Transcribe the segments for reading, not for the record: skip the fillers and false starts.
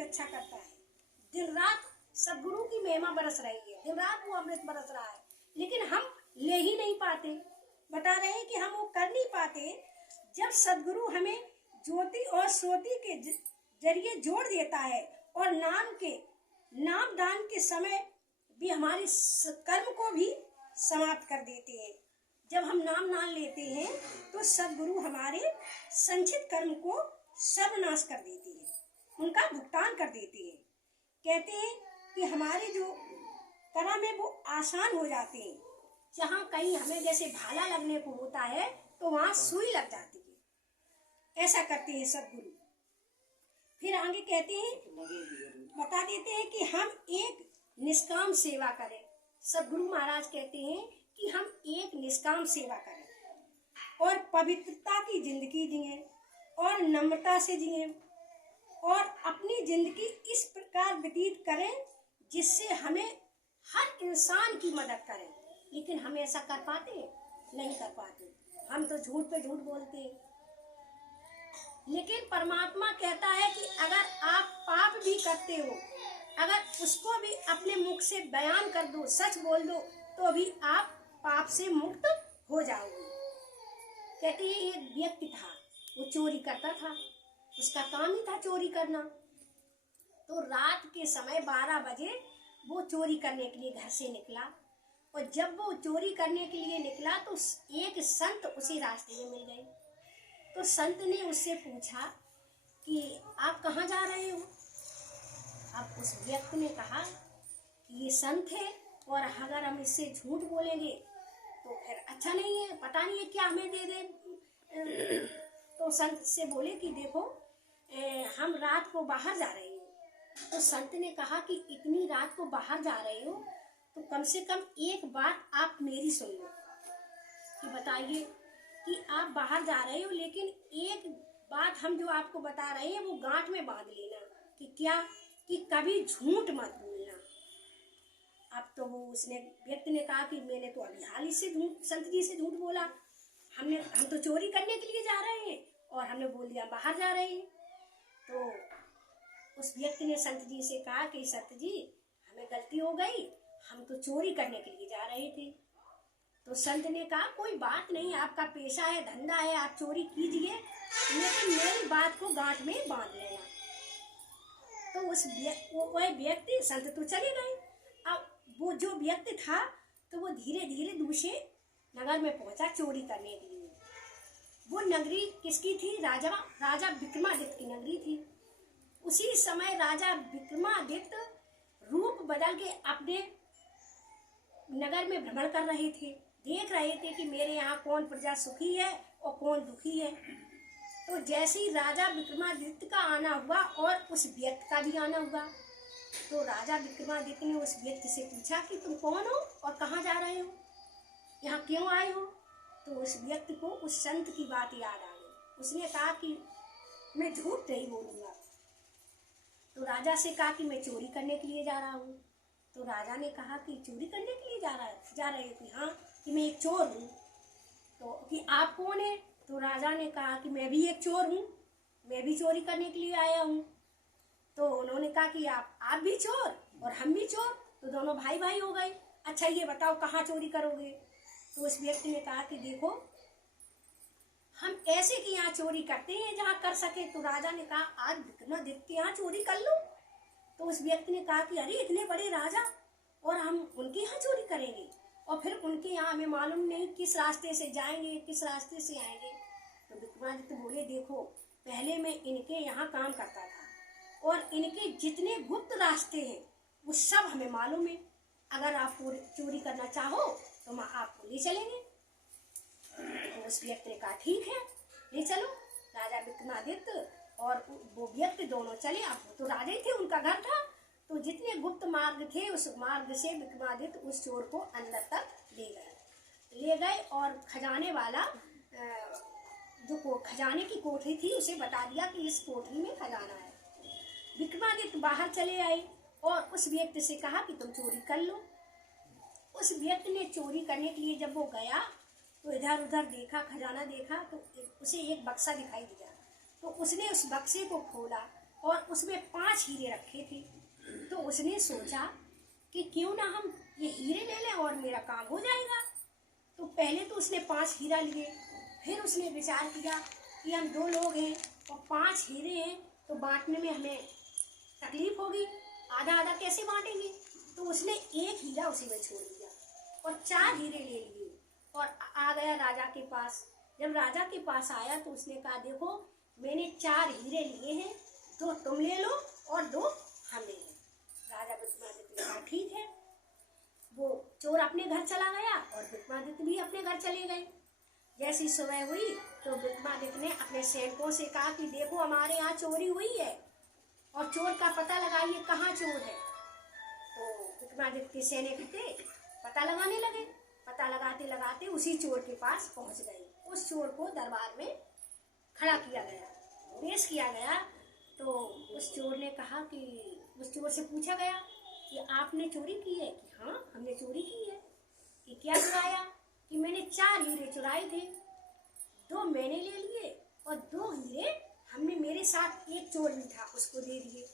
रक्षा करता है। दिन रात सदगुरु की महिमा बरस रही है, दिन रात वो अमृत बरस रहा है, लेकिन हम ले ही नहीं पाते। बता रहे हैं कि हम वो कर नहीं पाते। जब सदगुरु हमें ज्योति और श्रोति के जरिए जोड़ देता है और नाम दान के समय भी हमारे कर्म को भी समाप्त कर देते हैं। जब हम नाम लेते हैं तो सदगुरु हमारे संचित कर्म को सर्वनाश कर देते हैं, उनका भुगतान कर देते हैं। कहते हैं कि हमारे जो कर्म है वो आसान हो जाते हैं। जहाँ कहीं हमें जैसे भाला लगने को होता है तो वहाँ सुई लग जाती है। ऐसा करते हैं सदगुरु। फिर आगे कहते हैं, बता देते हैं कि हम एक निष्काम सेवा करें। सदगुरु महाराज कहते हैं कि हम एक निष्काम सेवा करें और पवित्रता की जिंदगी जिए और नम्रता से जिए और अपनी जिंदगी इस प्रकार व्यतीत करें जिससे हमें हर इंसान की मदद करें। लेकिन हम ऐसा कर पाते हैं? नहीं कर पाते। हम तो झूठ पे झूठ बोलते हैं। लेकिन परमात्मा कहता है कि अगर आप पाप भी करते हो, अगर उसको भी अपने मुख से बयान कर दो, सच बोल दो, तो भी आप पाप से मुक्त हो जाओगे। कहते हैं एक व्यक्ति था, वो चोरी करता था, उसका काम ही था चोरी करना। तो रात के समय 12 बजे वो चोरी करने के लिए घर से निकला और जब वो चोरी करने के लिए निकला तो एक संत उसी रास्ते में मिल गए। तो संत ने उससे पूछा कि आप कहाँ जा रहे हो? अब उस व्यक्ति ने कहा कि ये संत है और अगर हम इससे झूठ बोलेंगे तो फिर अच्छा नहीं है, पता नहीं है क्या हमें दे दे। तो संत से बोले कि देखो हम रात को बाहर जा रहे हैं। तो संत ने कहा कि इतनी रात को बाहर जा रहे हो तो कम से कम एक बात आप मेरी सुन लो कि बताइए कि आप बाहर जा रहे हो, लेकिन एक बात हम जो आपको बता रहे हैं वो गांठ में बांध लेना कि क्या, कि कभी झूठ मत बोलना। अब तो वो उसने व्यक्ति ने कहा कि मैंने तो अभी हाल ही से संत जी से झूठ बोला, हम तो चोरी करने के लिए जा रहे हैं और हमने बोल दिया बाहर जा रहे हैं। तो उस व्यक्ति ने संत जी से कहा कि संत जी हमें गलती हो गई, हम तो चोरी करने के लिए जा रहे थे। तो संत ने कहा कोई बात नहीं, आपका पेशा है, धंधा है, आप चोरी कीजिए, लेकिन मेरी बात को गांठ में बांध लेना। तो वह व्यक्ति, संत तो चले गए। अब वो जो व्यक्ति था तो वो धीरे धीरे दूसरे नगर में पहुंचा चोरी करने के लिए। वो नगरी किसकी थी? राजा विक्रमादित्य की नगरी थी। उसी समय राजा विक्रमादित्य रूप बदल के अपने नगर में भ्रमण कर रहे थे, देख रहे थे कि मेरे यहाँ कौन प्रजा सुखी है और कौन दुखी है। तो जैसे ही राजा विक्रमादित्य का आना हुआ और उस व्यक्ति का भी आना हुआ, तो राजा विक्रमादित्य ने उस व्यक्ति से पूछा कि तुम कौन हो और कहाँ जा रहे हो, यहाँ क्यों आए हो? तो उस व्यक्ति को उस संत की बात याद आ गई। उसने कहा कि मैं झूठ नहीं बोलूँगा। तो राजा से कहा कि मैं चोरी करने के लिए जा रहा हूँ। तो राजा ने कहा कि चोरी करने के लिए जा रहे हो? कि हाँ, कि मैं एक चोर हूँ। तो कि आप कौन है? तो राजा ने कहा कि मैं भी एक चोर हूँ, मैं भी चोरी करने के लिए आया हूँ। तो उन्होंने कहा कि आप भी चोर और हम भी चोर, तो दोनों भाई भाई हो गए। अच्छा ये बताओ कहाँ चोरी करोगे? तो उस व्यक्ति ने कहा कि देखो हम ऐसे कि यहाँ चोरी करते हैं जहाँ कर सके। तो राजा ने कहा आज विक्रमादित्य के यहाँ चोरी कर लो। तो उस व्यक्ति ने कहा कि अरे इतने बड़े राजा और हम उनके यहाँ चोरी करेंगे, और फिर उनके यहाँ हमें मालूम नहीं किस रास्ते से जाएंगे किस रास्ते से आएंगे। तो विक्रमादित्य बोले देखो पहले मैं इनके यहाँ काम करता था और इनके जितने गुप्त रास्ते हैं वो सब हमें मालूम है। अगर आप चोरी करना चाहो तो हम आपको ले चलेंगे। तो उस व्यक्ति ने कहा ठीक है ले चलो। राजा विक्रमादित्य और वो व्यक्ति दोनों चले। अब तो राजा ही थे, उनका घर था, तो जितने गुप्त मार्ग थे उस मार्ग से विक्रमादित्य उस चोर को अंदर तक ले गए और खजाने वाला जो खजाने की कोठरी थी उसे बता दिया कि इस कोठरी में खजाना है। विक्रमादित्य बाहर चले आए और उस व्यक्ति से कहा कि तुम चोरी कर लो। उस व्यक्ति ने चोरी करने के लिए जब वो गया तो इधर उधर देखा, खजाना देखा, तो उसे एक बक्सा दिखाई दिया। तो उसने उस बक्से को खोला और उसमें 5 हीरे रखे थे। तो उसने सोचा कि क्यों ना हम ये हीरे ले लें और मेरा काम हो जाएगा। तो पहले तो उसने 5 हीरा लिए, फिर उसने विचार किया कि हम 2 लोग हैं और 5 हीरे हैं तो बांटने में हमें तकलीफ होगी, आधा आधा कैसे बांटेंगे। तो उसने 1 हीरा उसी में छोड़ दिया और 4 हीरे ले लिए और आ गया राजा के पास। जब राजा के पास आया तो उसने कहा, देखो मैंने 4 हीरे लिए हैं, 2 तुम ले लो और 2 हम ले लें। राजा विक्रमादित्य ने कहा ठीक है। वो चोर अपने घर चला गया और विक्रमादित्य भी अपने घर चले गए। जैसी सुबह हुई तो विक्रमादित्य ने अपने सैनिकों से कहा कि देखो हमारे यहाँ चोरी हुई है और चोर का पता लगाइए कहाँ चोर है। तो विक्रमादित्य के सैनिक थे, पता लगाने लगे। पता लगाते लगाते उसी चोर के पास पहुंच गए। उस चोर को दरबार में खड़ा किया गया, पेश किया गया। तो उस चोर ने कहा कि उस चोर से पूछा गया कि आपने चोरी की है? कि हाँ हमने चोरी की है। कि क्या चुराया? कि मैंने 4 हीरे चुराए थे, 2 मैंने ले लिए और 2 हीरे हमने, मेरे साथ एक चोर भी था उसको दे दिए।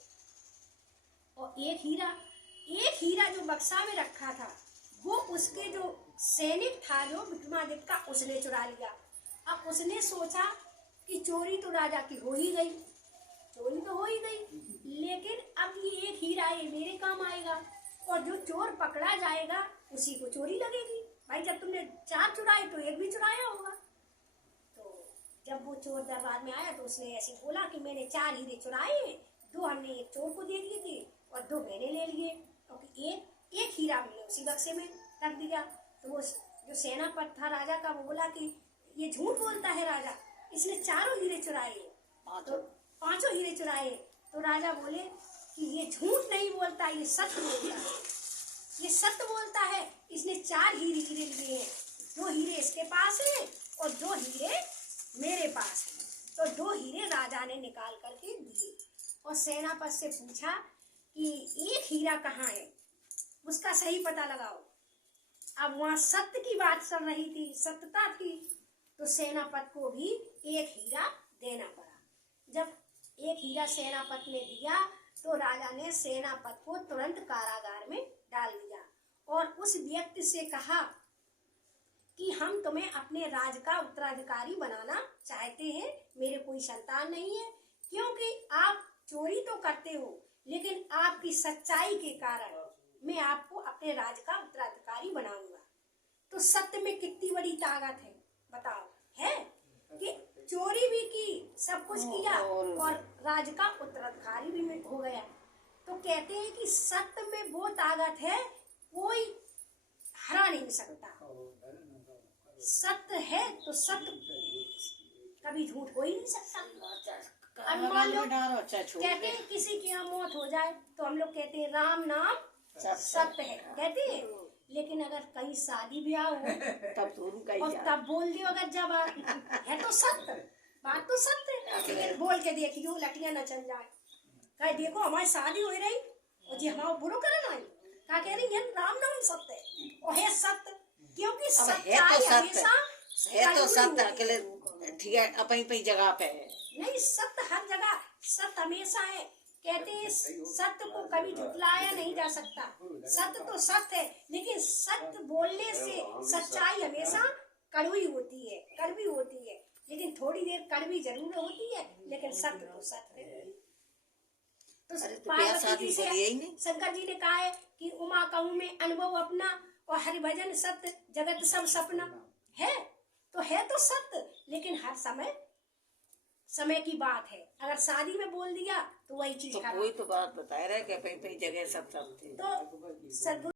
और एक हीरा जो बक्सा में रखा था वो उसके जो सैनिक था जो विक्रमादित्य का, उसने चुरा लिया। अब उसने सोचा कि चोरी तो राजा की हो ही गई, चोरी तो हो ही गई, लेकिन अब ये 1 हीरा ये मेरे काम आएगा और जो चोर पकड़ा जाएगा उसी को चोरी लगेगी। भाई जब तुमने 4 चुराए तो 1 भी चुराया होगा। तो जब वो चोर दरबार में आया तो उसने ऐसे बोला कि मैंने 4 हीरे चुराए हैं, 2 हमने एक चोर को दे दिए थे और 2 मैंने ले लिए, क्योंकि एक हीरा मैंने उसी बक्से में रख दिया। तो वो जो सेनापति था राजा का, वो बोला कि ये झूठ बोलता है राजा, इसने 4 हीरे चुराए, तो 5 हीरे चुराए। तो राजा बोले कि ये झूठ नहीं बोलता, ये सत्य बोलता है, ये सत्य बोलता है। इसने 4 हीरे लिए हैं, 2 हीरे इसके पास हैं और 2 हीरे मेरे पास हैं। तो 2 हीरे राजा ने निकाल करके दिए और सेनापति से पूछा कि 1 हीरा कहाँ है, उसका सही पता लगाओ। अब वहां सत्य की बात चल रही थी, सत्यता थी, तो सेनापति को भी 1 हीरा देना पड़ा। जब 1 हीरा सेनापति ने दिया तो राजा ने सेनापति को तुरंत कारागार में डाल दिया और उस व्यक्ति से कहा कि हम तुम्हें अपने राज का उत्तराधिकारी बनाना चाहते हैं, मेरे कोई संतान नहीं है, क्योंकि आप चोरी तो करते हो लेकिन आपकी सच्चाई के कारण मैं आपको अपने राज का उत्तराधिकारी बनाऊंगा। तो सत्य में कितनी बड़ी ताकत है, बताओ, है कि चोरी भी की, सब कुछ किया और राज का उत्तराधिकारी भी हो गया। तो कहते हैं कि सत्य में वो ताकत है, कोई हरा नहीं सकता। सत्य है तो सत्य कभी झूठ हो ही नहीं सकता। अब मान लो कहते हैं किसी की यहाँ मौत हो जाए तो हम लोग कहते हैं राम नाम सत्य है, कहते हैं, लेकिन अगर कहीं शादी ब्याह हो और तब बोल दियो अगर जब है तो सत्य, बात तो सत्य है, लेकिन बोल के देखियो लकड़ियां न चल जाए, कहे देखो हमारी शादी हो रही और जी हमारा बुरो करना है, क्या कह रही है राम नाम सत्य है और है सत्य, क्योंकि सच्चाई हमेशा है तो सत्य अकेले ठीक है अपनी जगह पे है, नहीं सत्य हर जगह, सत्य हमेशा है। कहते हैं सत्य को कभी झुटलाया नहीं जा सकता, सत्य तो सत्य है, लेकिन सत्य बोलने से सच्चाई हमेशा कड़वी होती है, कड़वी होती है, लेकिन थोड़ी देर कड़वी जरूर होती है, लेकिन सत्य तो सत्य है। तो पार्वती जी से शंकर जी ने कहा है कि उमा कहूँ में अनुभव अपना और हरिभजन सत्य जगत सब सपना है, तो है तो सत्य, लेकिन हर समय की बात है। अगर शादी में बोल दिया तो वही चीज तो कोई तो बात बता रहा है कि अपनी जगह सब थे। तो